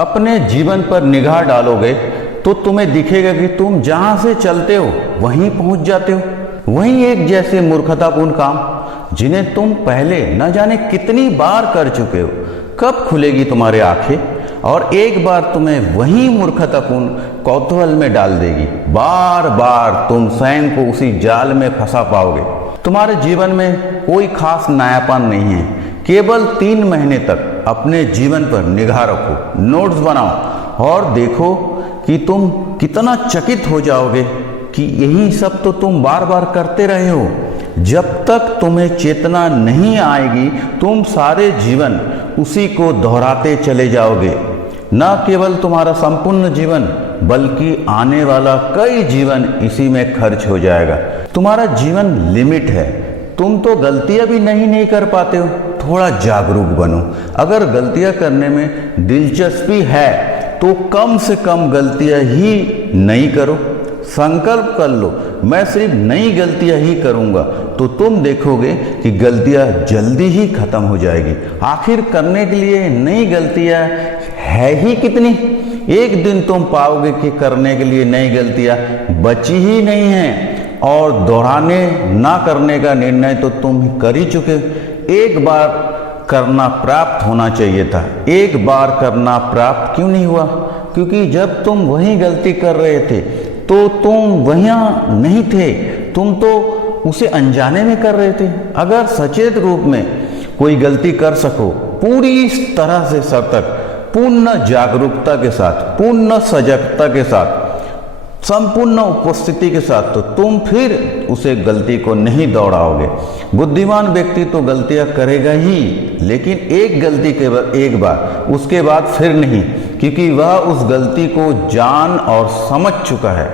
अपने जीवन पर निगाह डालोगे तो तुम्हें दिखेगा कि तुम जहां से चलते हो वहीं पहुंच जाते हो। वहीं एक जैसे मूर्खतापूर्ण काम जिन्हें तुम पहले न जाने कितनी बार कर चुके हो, कब खुलेगी तुम्हारी आंखें और एक बार तुम्हें वही मूर्खतापूर्ण कौतूहल में डाल देगी। बार बार तुम स्वयं को उसी जाल में फंसा पाओगे। तुम्हारे जीवन में कोई खास नयापन नहीं है। केवल 3 महीने तक अपने जीवन पर निगाह रखो, नोट्स बनाओ और देखो कि तुम कितना चकित हो जाओगे कि यही सब तो तुम बार बार करते रहे हो। जब तक तुम्हें चेतना नहीं आएगी तुम सारे जीवन उसी को दोहराते चले जाओगे। न केवल तुम्हारा संपूर्ण जीवन बल्कि आने वाला कई जीवन इसी में खर्च हो जाएगा। तुम्हारा जीवन लिमिट है। तुम तो गलतियां भी नहीं कर पाते हो। थोड़ा जागरूक बनो। अगर गलतियां करने में दिलचस्पी है तो कम से कम गलतियां ही नहीं करो। संकल्प कर लो मैं सिर्फ नई गलतियां ही करूंगा, तो तुम देखोगे कि गलतियां जल्दी ही खत्म हो जाएगी। आखिर करने के लिए नई गलतियां है ही कितनी। एक दिन तुम पाओगे कि करने के लिए नई गलतियां बची ही नहीं हैं और दोहराने ना करने का निर्णय तो तुम कर ही चुके। एक बार करना प्राप्त होना चाहिए था। एक बार करना प्राप्त क्यों नहीं हुआ? क्योंकि जब तुम वही गलती कर रहे थे तो तुम वहाँ नहीं थे, तुम तो उसे अनजाने में कर रहे थे। अगर सचेत रूप में कोई गलती कर सको पूरी तरह से सतर्क, पूर्ण जागरूकता के साथ, पूर्ण सजगता के साथ, संपूर्ण उपस्थिति के साथ, तो तुम फिर उसे गलती को नहीं दोहराओगे। बुद्धिमान व्यक्ति तो गलतियां करेगा ही, लेकिन एक गलती के बाद एक बार, उसके बाद फिर नहीं, क्योंकि वह उस गलती को जान और समझ चुका है।